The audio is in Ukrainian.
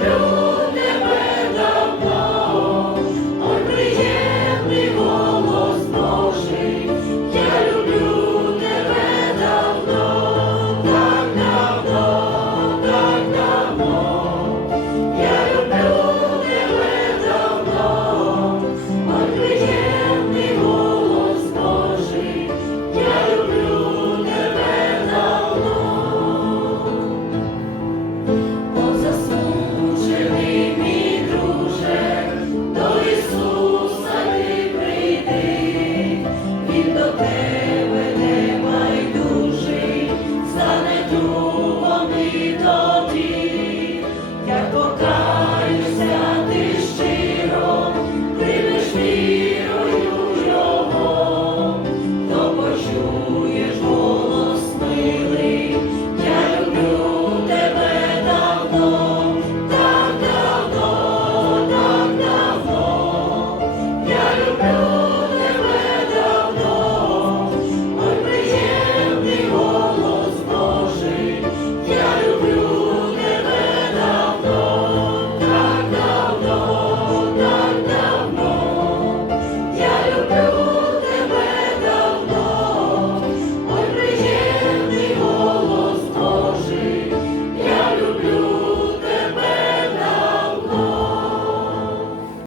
no. вони тобі, як покажуть.